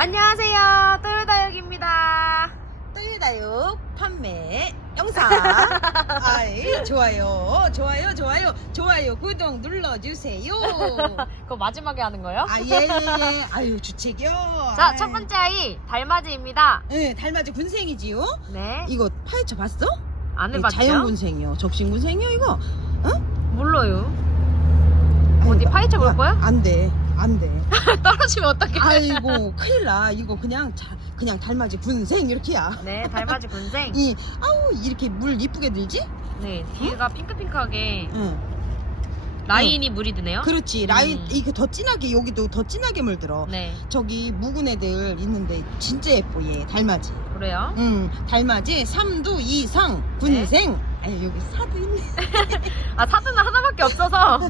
안녕하세요. 또요다육입니다. 또유다육 판매 영상. 아이, 좋아요, 좋아요, 좋아요, 좋아요, 구독 눌러주세요. 그거 마지막에 하는 거예요? 아, 예, 예. 아유, 주책이요. 자, 아이. 첫 번째 아이, 달맞이입니다. 예, 달맞이 군생이지요? 네. 이거 파헤쳐 봤어? 안 예, 해봤죠? 자연 군생이요. 적신 군생이요, 이거? 몰라요. 어디 파헤쳐 볼 야, 거야? 안 돼, 안 돼. 떨어지면 어떡해. 아이고, 큰일 나. 이거 그냥, 자, 그냥 달맞이 군생, 이렇게야. 네, 달맞이 군생. 이, 아우, 이렇게 물 이쁘게 들지? 네, 뒤가 핑크핑크하게 응. 라인이 물이 드네요. 그렇지. 라인, 음. 이게 더 진하게, 여기도 더 진하게 물들어. 네, 저기 묵은 애들 있는데 진짜 예뻐 얘 달맞이 그래요. 응 달맞이 3두 이상 군생 아니 여기 사도 있네 아, 사드는 하나밖에 없어서.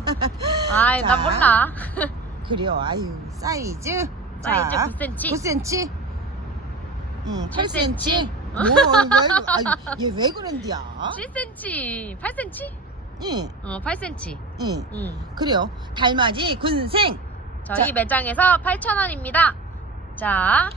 아이, 자. 난 몰라. 그래요 아유 사이즈 사이즈 자, 9cm. 9cm 응 8cm. 8cm 어? 뭐얘왜 그런디야 7cm, 8cm? 응, 어, 8cm. 응 음. 그래요 달맞이 군생 저희 자. 매장에서 8,000원입니다. 자,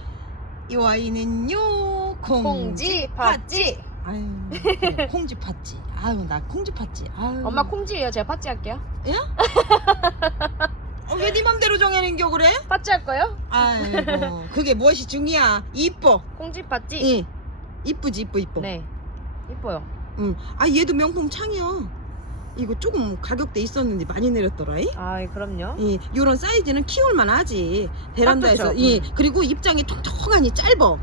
이 와인은요 콩지 팥지. 아유 그래, 콩지 팥지 아유 나 콩지 팥지 아유 엄마 콩지예요. 제가 팥지 할게요. 어, 왜 네 맘대로 정해낸겨 그래? 팥지 할 거요? 아이고 그게 무엇이 중이야 이뻐 콩지 팥지. 예 이쁘지 이뻐 이뻐 네. 이뻐요. 응. 아 얘도 명품 창이야 이거 조금 가격대 있었는데 많이 내렸더라 이? 아, 그럼요. 예, 요런 사이즈는 키울 만 하지 베란다에서. 예, 음. 그리고 입장이 톡톡하니 짧어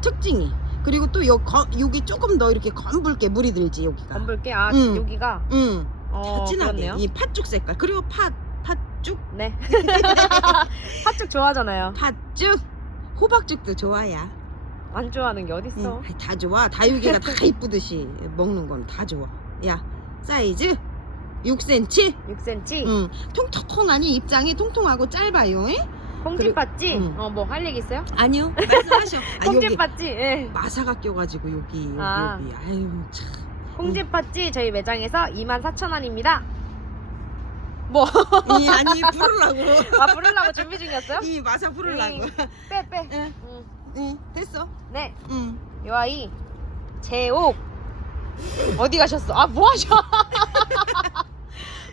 특징이 그리고 또 요, 거, 여기 조금 더 이렇게 검붉게 물이 들지 여기가 건볼게. 아, 음. 여기가. 응 어, 진하게 그렇네요. 이 팥죽 색깔 그리고 팥 팥죽 네. 팥죽 좋아하잖아요. 팥죽 호박죽도 좋아야 안 좋아하는 게 어딨어? 응, 다 좋아. 다육이가 다 이쁘듯이 먹는 건 다 좋아. 야, 사이즈 6cm. 6cm. 응, 통통하니 입장이 통통하고 짧아요. 잉? 콩지 그리고- 팥지. 음. 어, 뭐 할 얘기 있어요? 아니요, 말씀하셔. 아, 여기 팥지. 예. 마사가 껴가지고 여기 여기 아. 여기. 아유 참. 콩지 팥지 저희 매장에서 24,000원입니다. 뭐? 이 아니 부르려고. 아, 부르려고 준비 중이었어요? 이 마사 부르려고. 빼, 빼. 응, 응. 응, 됐어. 네. 응. 요 아이 제옥 어디 가셨어? 아 뭐 하셔?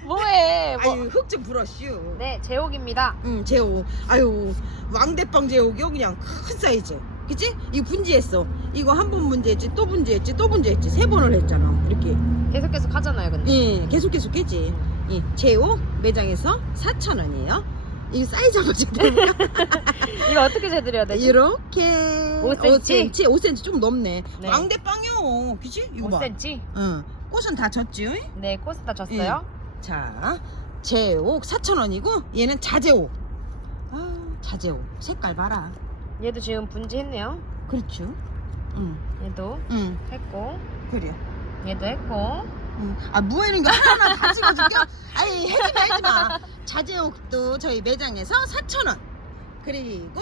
뭐해? 뭐. 아유 흙 좀 불었슈. 네 제옥입니다. 응, 제옥. 아유, 왕대빵 제옥이요, 그냥 큰 사이즈. 그치? 이거 분지했어. 이거 한번 분지했지, 또 분지했지, 또 분지했지. 세 번을 했잖아. 이렇게. 계속 계속 하잖아요, 근데. 예, 계속 계속 했지. 예, 제옥 매장에서 4,000원이에요. 이거 사이즈 한번 찍어볼까? 이거 어떻게 재드려야 되지? 이렇게. 5cm? 5cm, 5cm 좀 넘네. 네. 왕대빵이요. 그치? 이거 봐. 5cm. 응. 꽃은 다 졌지? 네, 코스 다 줬어요. 자, 제옥 4,000원이고, 얘는 자제옥. 아, 자제옥. 색깔 봐라. 얘도 지금 분지했네요. 그렇죠. 응, 얘도 응, 했고, 그래. 얘도 했고. 응. 아, 뭐하는 거 하나하나 다 찍어줄게. 아니, 해지마, 해지마. 자제옥도 저희 매장에서 4,000원. 그리고,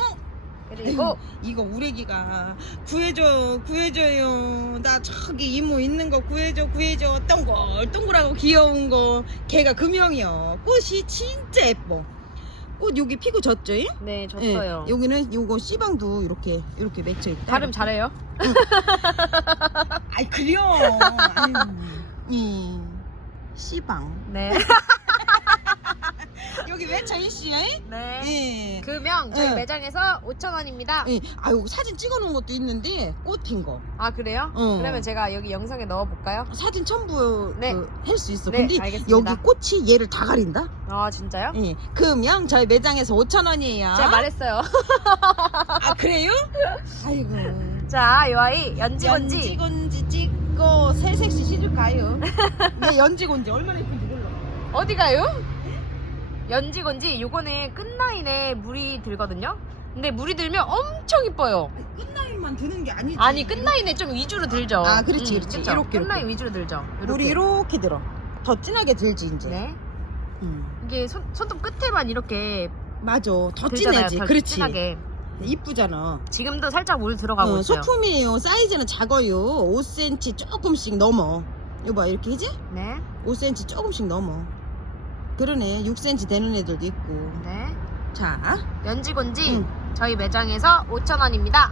그리고 이거 우레기가 구해줘, 구해줘요. 나 저기 이모 있는 거 구해줘, 구해줘. 동글 동글하고 귀여운 거. 걔가 금형이요. 꽃이 진짜 예뻐. 꽃 여기 피고 졌죠? 잉? 네 줬어요. 예, 여기는 요거 씨방도 이렇게 이렇게 맺혀 있다. 발음 잘해요? 아이 그려. 아유, 이 씨방 네. 여기 맺혀 있어요? 네. 예. 금형 저희 예. 매장에서 5,000원입니다. 예. 아유 사진 찍어놓은 것도 있는데 꽃핀 거. 아 그래요? 어. 그러면 제가 여기 영상에 넣어볼까요? 사진 첨부 네. 할수 있어. 네, 근데 알겠습니다. 여기 꽃이 얘를 다 가린다. 아 진짜요? 예. 금형 저희 매장에서 5천 원이에요. 제가 말했어요. 아 그래요? 아이고. 자, 요 아이 연지건지. 연지곤지 찍고 새색시 시줄까요? 내 연지 곤지 얼마나 예쁜지 몰라. 어디 가요? 연지건지 요거는 끝라인에 물이 들거든요. 근데 물이 들면 엄청 이뻐요. 끝라인만 드는 게 아니지. 아니 끝라인에 좀 위주로 들죠. 아, 그렇지, 그렇지. 그쵸? 이렇게, 끝라인 위주로 들죠. 물이 이렇게 들어. 더 진하게 들지 이제. 네. 음. 이게 손, 손톱 끝에만 이렇게 맞아. 더 들잖아요. 진해지. 더 그렇지. 진하게. 이쁘잖아. 지금도 살짝 물이 들어가고 어, 있어요. 소품이에요. 사이즈는 작아요. 5cm 조금씩 넘어. 이거 봐 이렇게 그지? 네. 5cm 조금씩 넘어. 그러네. 6cm 되는 애들도 있고. 네. 자, 연지건지 응. 저희 매장에서 5,000원입니다.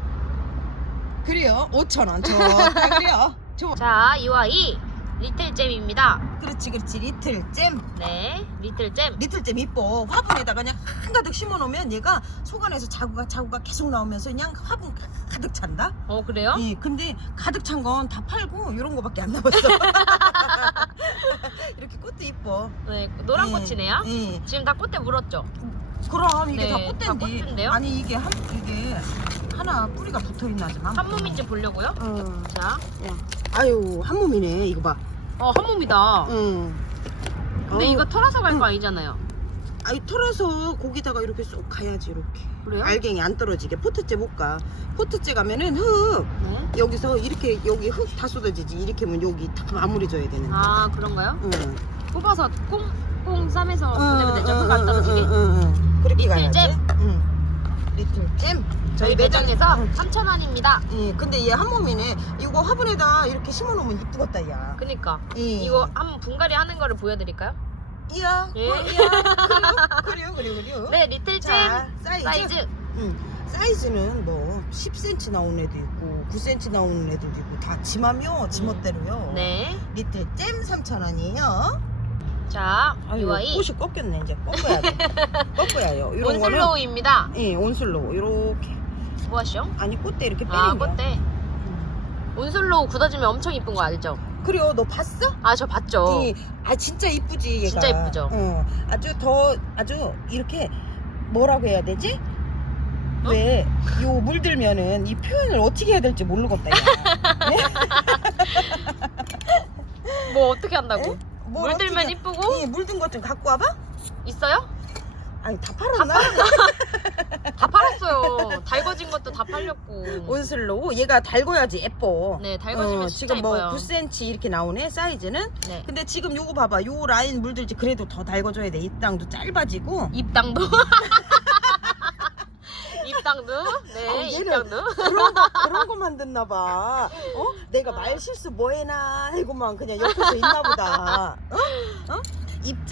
그래요 5천 원 저 그래요 저 자, 이와이 리틀잼입니다. 그렇지 그렇지 리틀잼 네, 리틀잼. 리틀잼 이뻐 화분에다가 그냥 한가득 심어놓으면 얘가 속 안에서 자구가 자구가 계속 나오면서 그냥 화분 가득 찬다 어, 그래요? 예, 근데 가득 찬 건 다 팔고 이런 거밖에 안 남았어 이렇게 꽃도 이뻐 네, 노란 예, 꽃이네요. 예. 지금 다 꽃대 물었죠? 그럼 이게 네, 다 다 꽃대인데 꽃인데요? 아니 이게 한 이게 하나 뿌리가 붙어 있나 지금 한 몸인지 보려고요. 어. 자, 아유 한 몸이네 이거 봐 어, 한 몸이다. 응. 근데 이거 털어서 갈거 응. 아니잖아요. 아니 털어서 거기다가 이렇게 쏙 가야지 이렇게 그래요? 알갱이 안 떨어지게 포트째 못 가 포트째 가면은 흙 네. 여기서 이렇게 여기 흙 다 쏟아지지 이렇게 하면 여기 다 마무리 줘야 되는데 아, 그런가요? 응. 뽑아서 꽁꽁 싸매서 응, 보내면 되죠? 응, 흙안 응, 떨어지게. 응, 응, 응. 그렇게 가야지 리틀잼. 응. 리틀 잼 저희 매장에서 응. 3,000원입니다. 예, 근데 얘 한 몸이네 이거 화분에다 이렇게 심어놓으면 이쁘겠다 야 그니까. 예. 이거 한번 분갈이 하는 거를 보여드릴까요? 이야 예. 어, 이야 그래요 그래요 그래요 네, 리틀 잼 자 사이즈, 사이즈. 응. 사이즈는 뭐 10cm 나오는 애도 있고 9cm 나오는 애들도 있고 다 지마며 지멋대로요 네. 리틀 잼 3,000원이에요 자, 이와이 꽃이 꺾였네 이제 꺾어야 돼 꺾어야 해요 온슬로우입니다. 예 온슬로우 이렇게 뭐하시오? 아니 꽃대 이렇게 빼는 아, 거야 꽃대. 음. 온슬로우 굳어지면 엄청 이쁜 거 알죠? 그래요 너 봤어? 아, 저 봤죠. 예. 아 진짜 이쁘지 얘가 진짜 이쁘죠? 어, 아주 더 아주 이렇게 뭐라고 해야 되지? 어? 왜 요 물들면은 이 표현을 어떻게 해야 될지 모르겠다 야. 뭐 어떻게 한다고? 뭘 물들면 어떻게- 이쁘고 예, 물든 것 좀 갖고 와봐 있어요? 아니 다 팔았나? 다 팔았어요. 달궈진 것도 다 팔렸고. 온슬로우 얘가 달궈야지 예뻐 네, 달궈지면 어, 진짜 지금 뭐 예뻐요. 9cm 이렇게 나오네 사이즈는 네. 근데 지금 요거 봐봐 요 라인 물들지 그래도 더 달궈줘야 돼 입당도 짧아지고 입당도. 입당도. 네, 어, 얘는- 입당도. 그런 거 그런 거 만든나 봐. 어? 내가 말 실수 뭐 해나 하고만 그냥 옆에서 있나 보다. 어?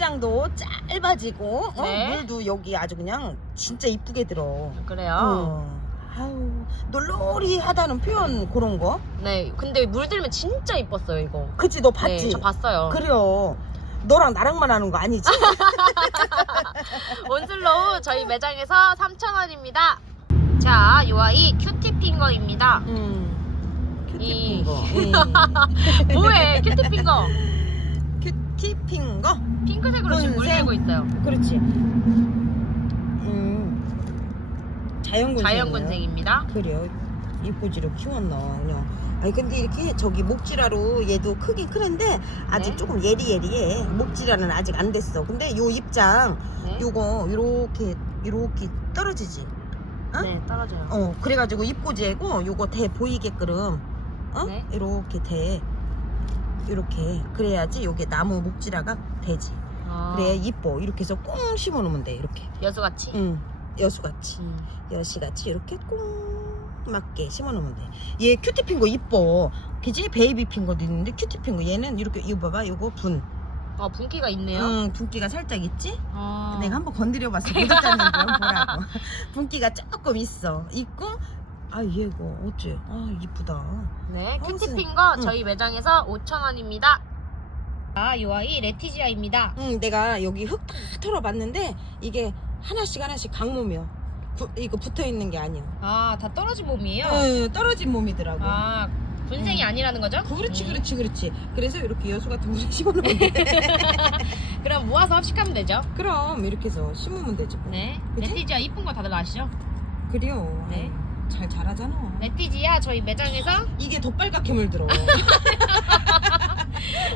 어? 입장도 짧아지고 어? 네. 물도 여기 아주 그냥 진짜 이쁘게 들어. 그래요. 어. 아우 놀놀이하다는 표현 그런 거. 네, 근데 물 들면 진짜 이뻤어요, 이거. 그치 너 봤지? 네, 저 봤어요. 그래요. 너랑 나랑만 하는 거 아니지? 온슬로우 저희 매장에서 3,000원입니다. 자, 이 아이 큐티 핑거입니다. 음. 이- 큐티 핑거. 뭐해, 큐티 핑거. 큐티 핑거. 핑크색으로 지금 물. 들고 있어요. 그렇지. 음. 자연군색. 자연군색입니다. 그래요. 이쁘지로 키웠나 그냥. 아니 근데 이렇게 저기 목지라로 얘도 크긴 크는데 아직 네. 조금 예리예리해. 목지라는 아직 안 됐어. 근데 요 입장 네. 요거 요렇게 요렇게 떨어지지. 어? 네, 떨어져요. 어 그래가지고 입고지고 요거 대 보이게끔 어 네. 이렇게 대 이렇게 그래야지 요게 나무 목지라가 되지. 아, 그래 이뻐. 이렇게 해서 꽁 심어 놓으면 돼 이렇게. 여수같이. 응 여수같이. 음. 여시같이 이렇게 꽁 맞게 심어 놓으면 돼얘 큐티 핑거 이뻐. 그지 베이비 핑거도 있는데 큐티 핑거. 얘는 이렇게 이거 봐봐. 이거 분. 아, 분기가 있네요. 응, 분기가 살짝 있지? 아. 내가 한번 건드려봤어. 구독자님들 보라고. 분기가 조금 있어. 있고 아 얘가 어째 아 이쁘다 네, 어, 큐티핑거 응. 저희 매장에서 5,000원입니다. 아, 이 아이 레티지아입니다. 응 내가 여기 흙 다 털어봤는데 이게 하나씩 하나씩 강몸이야 부- 이거 붙어 있는 게 아니야 아, 다 떨어진 몸이에요? 응, 떨어진 몸이더라고. 아, 분생이 응. 아니라는 거죠? 그렇지, 음. 그렇지, 그렇지. 그래서 이렇게 여수 같은 물에 심어놓으면 돼. 그럼 모아서 합식하면 되죠? 그럼 이렇게 해서 심으면 되지. 뭐. 네. 그치? 레티지아 이쁜 거 다들 아시죠? 그래요. 네. 잘 자라잖아. 레티지아 저희 매장에서 이게 더 빨갛게 물들어.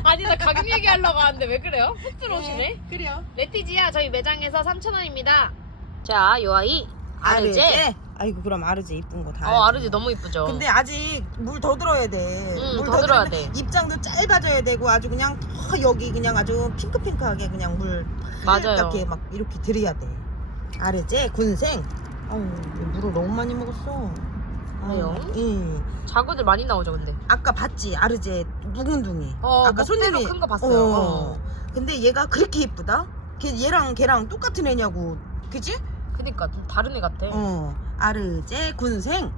아니 나 가격 얘기하려고 하는데 왜 그래요? 훅 들어오시네. 그래요. 레티지아 저희 매장에서 3,000원입니다. 자, 요 아이 아르제. 아이고 그럼 아르제 이쁜 거 다. 어, 알지. 아르제 너무 이쁘죠? 근데 아직 물 더 들어야 돼. 응, 물더 들어야 들으면 돼. 입장도 짧아져야 되고 아주 그냥 더 여기 그냥 아주 핑크핑크하게 그냥 물 맞아요. 이렇게 막 이렇게 들여야 돼. 아르제 군생. 어우 물을 너무 많이 먹었어. 그래요? 응. 자구들 많이 나오죠, 근데. 아까 봤지 아르제 묵은둥이. 어, 아까 목대로 손님이 큰거 봤어요. 어. 어. 근데 얘가 그렇게 이쁘다? 걔 얘랑 걔랑 똑같은 애냐고. 그지? 그니까 좀 다른 애 같아. 어. 아르제 군생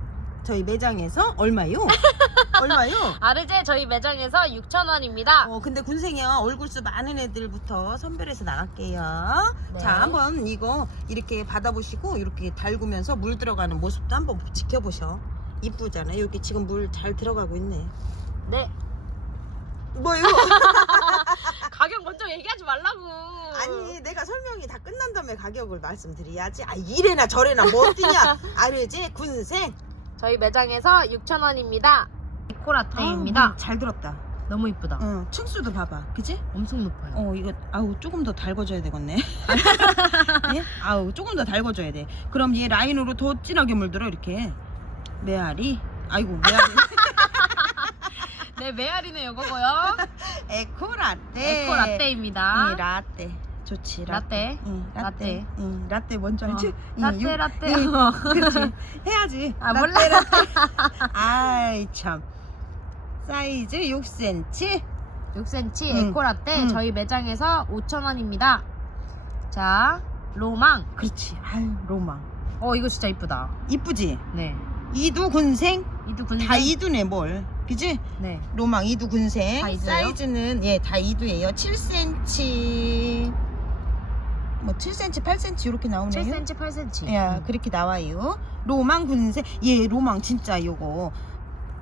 저희 매장에서 얼마요? 얼마요? 아르제 저희 매장에서 6,000원입니다. 어 근데 군생이요 얼굴수 많은 애들부터 선별해서 나갈게요. 네. 자 한번 이거 이렇게 받아보시고 이렇게 달구면서 물 들어가는 모습도 한번 지켜보셔. 이쁘잖아요. 여기 지금 물 잘 들어가고 있네. 네. 뭐요? 가격 먼저 얘기하지 말라고. 아니 내가 설명이 다 끝난 다음에 가격을 말씀드려야지. 아 이래나 저래나 뭐 어떠냐? 아르제 군생. 저희 매장에서 6,000원입니다. 이코라떼입니다. 아우, 잘 들었다. 너무 이쁘다. 응, 층수도 봐봐. 그치? 엄청 높아요. 어, 이거, 아우, 조금 더 달궈줘야 되겠네. 예? 아우, 조금 더 달궈줘야 돼. 그럼 얘 라인으로 더 진하게 물들어, 이렇게. 메아리. 아이고, 메아리. 네, 메아리는 이거고요. 에코라떼. 에코 라떼입니다. 이 라떼. 좋지, 라떼. 라떼. 응, 라떼. 라떼. 응, 라떼 뭔지 알지? 어, 응, 라떼 요- 라떼. 응, 어. 그치. 해야지. 아, 라떼, 몰라. 라떼. 아이, 참. 사이즈 6cm. 6cm 응. 에코라떼 응. 저희 매장에서 5,000원입니다. 자, 로망. 그렇지. 아유, 로망. 어, 이거 진짜 이쁘다. 이쁘지? 네. 이두 군생? 이두 군생. 다 이두네 뭘 그지? 네. 로망 이두 군생 다 이두예요? 사이즈는 예 다 이두예요 7cm 뭐 7cm 8cm 이렇게 나오네요 7cm, 8cm. 야 그렇게 나와요 로망 군생 예 로망 진짜 요거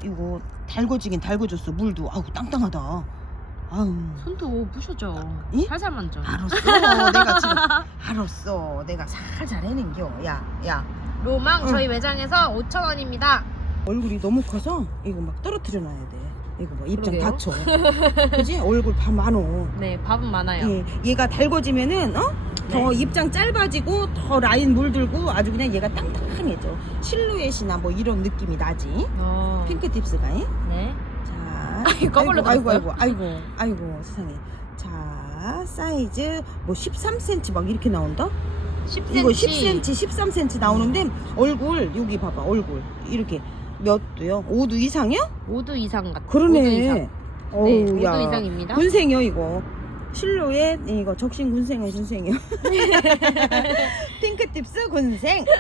요거 달궈지긴 달궈줬어 물도 아우 땅땅하다 아우 손도 부셔져. 이? 살살 만져. 알았어 내가 지금 알았어 내가 살살 해낸겨 야 야 로망 응. 저희 매장에서 5,000원입니다. 얼굴이 너무 커서 이거 막 떨어뜨려 놔야 돼 이거 뭐 입장 그러게요. 다쳐 그지? 얼굴 밥 많어 네, 밥은 많아요. 예, 얘가 달궈지면은 어? 더 네. 입장 짧아지고 더 라인 물들고 아주 그냥 얘가 땅땅해져 실루엣이나 뭐 이런 느낌이 나지 어. 핑크tips가 예? 네. 자 아이, 거꾸로 아이고 아이고 들었어요? 아이고 아이고 아이고 세상에 자 사이즈 뭐 13cm 막 이렇게 나온다 10cm. 이거 10cm 13cm 나오는데 얼굴 여기 봐봐 얼굴 이렇게 몇 도요? 5도 이상이요? 5도 이상 같아. 그러네 5도 이상. 네, 어우, 5도 야. 이상입니다. 군생이요 이거 실루엣 이거 적신 군생이요 군생이요 핑크tip스 군생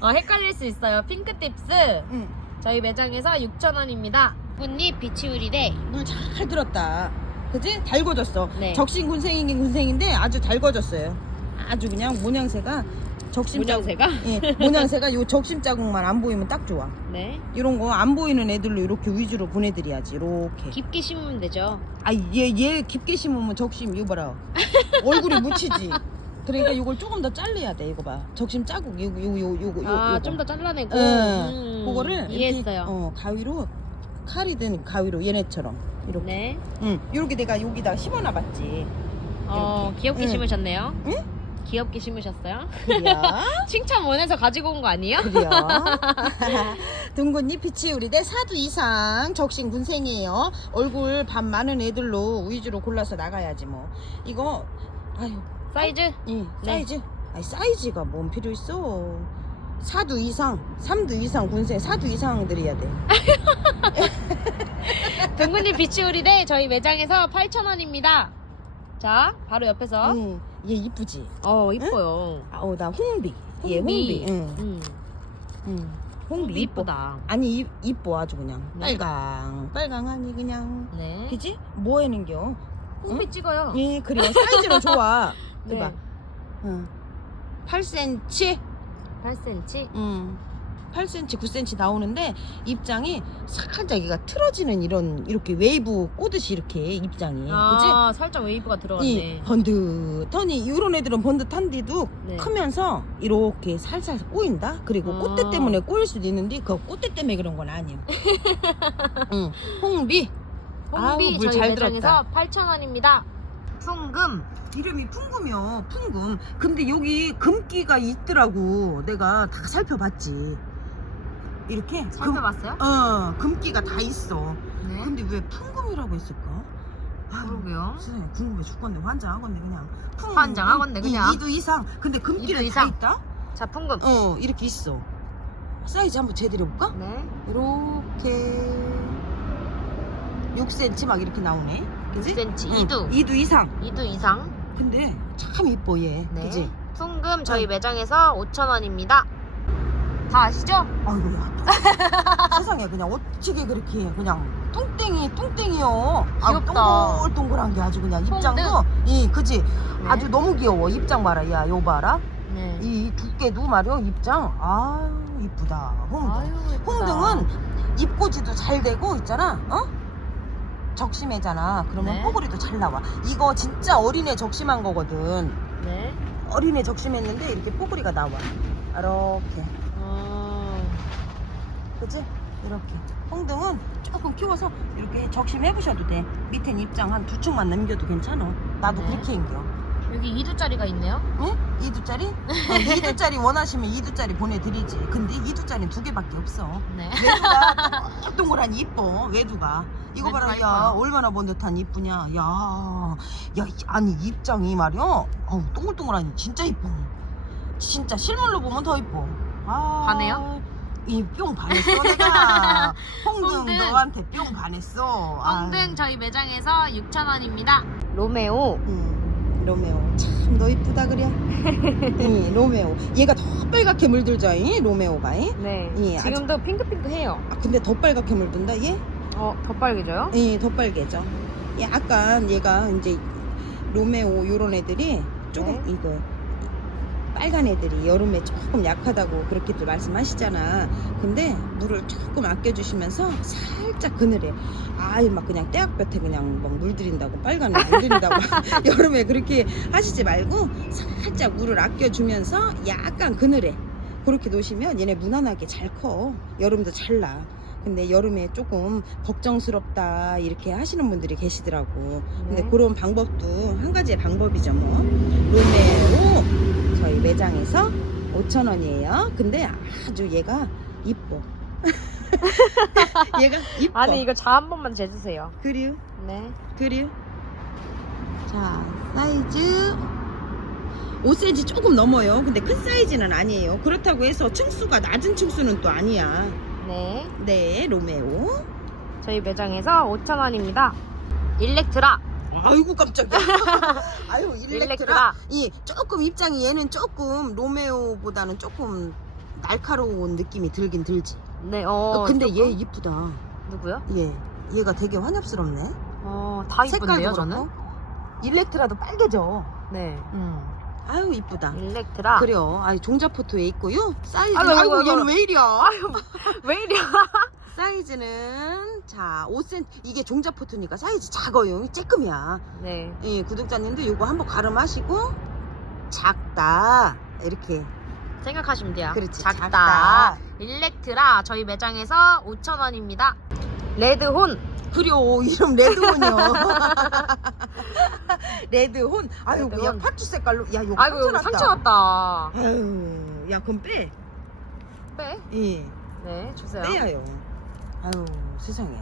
어, 헷갈릴 수 있어요. 핑크tip스 응. 저희 매장에서 6,000원입니다. 꽃잎 비치우리대 물 잘 들었다 그지? 달궈졌어 네. 적신 군생이긴 군생인데 아주 달궈졌어요 아주 그냥 모양새가 적심 자국 모양새가? 예, 모양새가 요 적심 자국만 안 보이면 딱 좋아 네. 이런 거 안 보이는 애들로 이렇게 위주로 보내드려야지 이렇게 깊게 심으면 되죠. 아얘 얘 깊게 심으면 적심 이거 봐라 얼굴에 묻히지 그러니까 이걸 조금 더 잘라야 돼 이거 봐 적심 자국 요거 요거 요거 요거 아. 좀 더 잘라내고. 응. 음, 그거를 이렇게, 이해했어요. 어 가위로 칼이 든 가위로 얘네처럼 이렇게 네. 응 이렇게 내가 여기다 심어놔 봤지 어, 이렇게. 귀엽게 응. 심으셨네요. 응? 귀엽게 심으셨어요? 그래요 칭찬 원해서 가지고 온 거 아니에요? 그래요 둥근잎 피치우리대 사두 이상 적신 군생이에요 얼굴 밥 많은 애들로 위주로 골라서 나가야지 뭐 이거 아유 사이즈? 예, 네. 사이즈? 아니 사이즈가 뭔 필요 있어? 사두 이상, 삼두 이상 군생, 사두 이상 드려야 돼. 둥근잎 비치우리대 저희 매장에서 8,000원입니다. 자, 바로 옆에서. 예, 얘 이쁘지? 어, 이뻐요. 아, 어, 나 홍비. 얘 홍비. 응, 음, 응. 홍비 이뻐. 이쁘다. 아니 이, 이뻐 아주 그냥 네. 빨강, 빨강하니 그냥. 네. 그지? 뭐 하는겨? 홍비 찍어요. 예, 그래요. 사이즈로 좋아. 네. 이봐. 응. 8cm. 8cm. 음. 8cm, 9cm 나오는데 입장이 살짝 얘가 틀어지는 이런 이렇게 웨이브 꼬듯이 이렇게 입장이 아, 살짝 웨이브가? 들어갔네. 이 번듯하니 이런 애들은 번듯한데도 네. 크면서 이렇게 살살 꼬인다. 그리고 아. 꽃대 때문에 꼬일 수도 있는데 그 꽃대 때문에 그런 건 아니에요. 응. 홍비. 아우, 홍비 물잘 저희 매장에서 8,000원입니다. 풍금. 이름이 풍금이요. 풍금. 근데 여기 금기가 있더라고. 내가 다 살펴봤지. 이렇게 금, 살펴봤어요? 어, 금기가 다 있어. 네. 근데 왜 풍금이라고 했을까? 아유, 그러게요. 세상에 궁금해 죽겠네. 환장하겠네 그냥. 풍금. 환장하겠네, 그냥. 2두 이상. 근데 금기는 이두 다 이상. 있다? 자, 풍금. 어, 이렇게 있어. 사이즈 한번 제대로 해볼까? 네. 이렇게 6cm 막 이렇게 나오네. 그지? 6cm. 응, 2두. 2두 이상. 2두 이상. 근데 참 이뻐 얘. 네. 그지? 풍금 저희 응. 매장에서 5,000원입니다. 다 아시죠? 아이고 야 세상에 그냥 어찌게 그렇게 그냥 뚱땡이 뚱땡이요. 아 귀엽다. 동글동글한 게 아주 그냥 입장도 이 그지? 네. 아주 너무 귀여워. 입장 봐라 야 요 봐라. 네. 이 두께도 말이야 입장. 아유 이쁘다. 홍등. 아유. 홍등은 입꼬지도 잘 되고 있잖아 어? 적심해잖아. 그러면 네. 뽀글이도 잘 나와. 이거 진짜 어린애 적심한 거거든. 네. 어린애 적심했는데 이렇게 뽀글이가 나와. 이렇게. 어... 그치? 이렇게 홍등은 조금 키워서 이렇게 적심해 보셔도 돼 밑엔 입장 한 두 축만 남겨도 괜찮아 나도 네. 그렇게 행겨 여기 2두짜리가 있네요. 응? 2두짜리? 어, 2두짜리 원하시면 2두짜리 보내드리지 근데 2두짜리는 두 개밖에 없어 네. 외두가 동글동글한 이뻐 외두가 이거 봐라 외두가 야 이뻐요. 얼마나 번듯한 이쁘냐 야, 야 이- 아니 입장이 말이야 어우 동글동글하니 진짜 이뻐 진짜 실물로 보면 더 이뻐 아, 반해요? 이뿅 반했어 내가 홍등 홍등. 너한테 뿅 반했어 아. 홍등 저희 매장에서 6,000원입니다. 로메오. 음, 로메오 참 너 이쁘다 그래 이 로메오 얘가 더 빨갛게 물들자 이 로메오가 이? 네. 예, 지금도 핑크핑크해요. 아, 근데 더 빨갛게 물든다 얘? 어, 더 빨개져요? 예, 더 빨개져. 약간 얘가 이제 로메오 요런 애들이 조금 네. 이거 빨간 애들이 여름에 조금 약하다고 그렇게도 말씀하시잖아. 근데 물을 조금 아껴주시면서 살짝 그늘에 아유 막 그냥 떼약볕에 그냥 막 물들인다고 빨간 애 물들인다고 여름에 그렇게 하시지 말고 살짝 물을 아껴주면서 약간 그늘에 그렇게 놓으시면 얘네 무난하게 잘 커. 여름도 잘 나. 근데 여름에 조금 걱정스럽다 이렇게 하시는 분들이 계시더라고. 근데 네. 그런 방법도 한 가지의 방법이죠 뭐. 로메오 저희 매장에서 5,000원이에요. 근데 아주 얘가 이뻐. 얘가 이뻐. 아니, 이거 자 한 번만 재주세요. 그리우 네. 그리우. 자 사이즈 5cm 조금 넘어요. 근데 큰 사이즈는 아니에요. 그렇다고 해서 층수가 낮은 층수는 또 아니야. 네. 네, 로메오. 저희 매장에서 5,000원입니다. 일렉트라. 아이고 깜짝이야. 아유 일렉트라. 일렉트라. 이 조금 입장이 얘는 조금 로메오보다는 조금 날카로운 느낌이 들긴 들지. 네, 어. 근데 조금? 얘 이쁘다. 누구요? 얘 얘가 되게 환엽스럽네. 어, 다 이쁜데요, 저는? 일렉트라도 빨개져. 네. 음. 아유 이쁘다. 일렉트라. 그래요. 아이 종자 포토에 있고요. 사이즈 아이고, 아이고, 아이고, 아이고. 얘는 왜? 아유, 왜 이래? 사이즈는 자 5cm 이게 종자 포토니까 사이즈 작아요. 쬐끔이야. 네. 예, 구독자님도 요거 한번 가름하시고 작다 이렇게 생각하시면 돼요. 그렇지 작다. 작다. 일렉트라 저희 매장에서 5,000원입니다. 레드혼. 그리고 이름 레드혼이요. 레드 혼. 아유, 야 레드혼. 파츠 색깔로. 야, 이거 아이고, 상처 났다. 상처 났다. 아유, 야, 그럼 빼. 빼. 예, 네, 주세요. 빼야요. 아유, 세상에.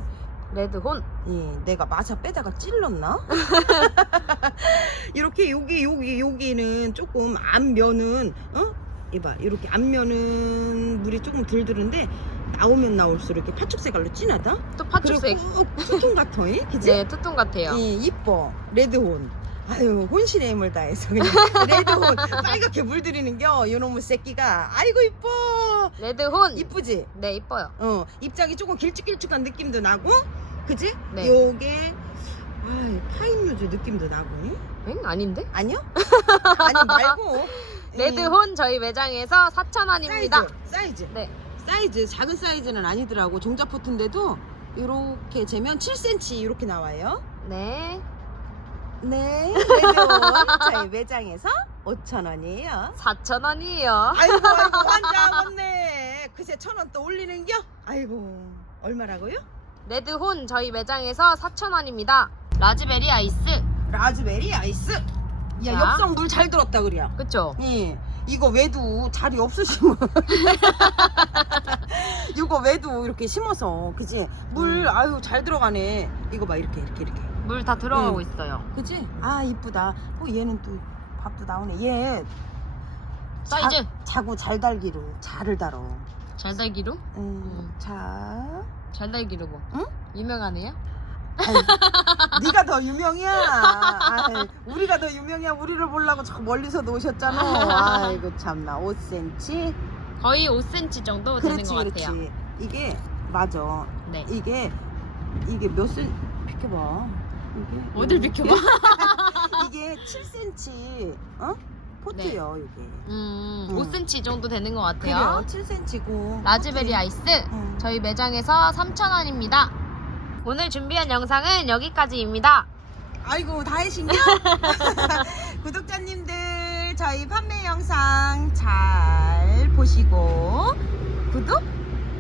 레드 혼. 예, 내가 마사 빼다가 찔렀나? 이렇게 여기 여기 여기는 조금 앞면은 어? 이봐 이렇게 앞면은 물이 조금 덜 드는데 나오면 나올수록 이렇게 파축 색깔로 진하다. 또 파츠색. 그리고 투통 같아, 예? 그지? 네, 투통 같아요. 예, 이뻐 레드혼. 아유 혼신의 힘을 다해서 그냥 레드혼 빨갛게 물들이는 겨 요놈의 새끼가 아이고 이뻐 레드혼. 이쁘지? 네, 이뻐요. 어 입장이 조금 길쭉길쭉한 느낌도 나고 그지? 네. 요게 아 파인유즈 느낌도 나고 응? 아닌데? 아니요? 아니 말고 레드혼 저희 매장에서 4,000원입니다. 사이즈 사이즈 네. 사이즈 작은 사이즈는 아니더라고 종자 포트인데도 이렇게 재면 7cm 이렇게 나와요 네. 네 레드혼 저희 매장에서 5,000원이에요 4,000원이에요. 아이고 아이고 환장했네 그새 천 원 또 올리는겨? 아이고 얼마라고요? 레드혼 저희 매장에서 4,000원입니다. 라즈베리 아이스. 라즈베리 아이스 야 자. 엽성 물 잘 들었다 그래 그쵸? 예 이거 외도 자리 없으시면 이거 외도 이렇게 심어서 그지 물 음. 아유 잘 들어가네 이거 봐 이렇게 이렇게 이렇게 물 다 들어가고 응. 있어요. 그지 아 이쁘다 어 얘는 또 밥도 나오네 얘 사이즈. 자, 자고 잘 달기로 잘을 달어 잘 달기로? 음, 자 잘 달기로 뭐. 응? 유명하네요. 아이, 네가 더 유명이야. 아이, 우리가 더 유명이야. 우리를 보려고 저 멀리서 오셨잖아. 아이고 참나. 5cm. 거의 5cm 정도 되는 그렇지, 것 그렇지. 같아요. 이게 맞아. 네. 이게 이게 몇 센? 비켜봐. 이게 어딜 비켜봐? 이게 7cm. 어? 포트요 이게. 음, 음. 5cm 정도 되는 것 그래요. 같아요. 7cm고. 라즈베리 아이스 응. 저희 매장에서 3,000원입니다. 오늘 준비한 영상은 여기까지입니다. 아이고 다 해신겨? 구독자님들 저희 판매 영상 잘 보시고 구독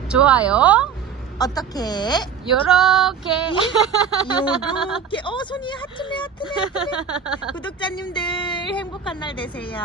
좋아요. 어떻게? 요렇게. 요렇게. 어 손이 하트네 하트네 하트네. 구독자님들 행복한 날 되세요.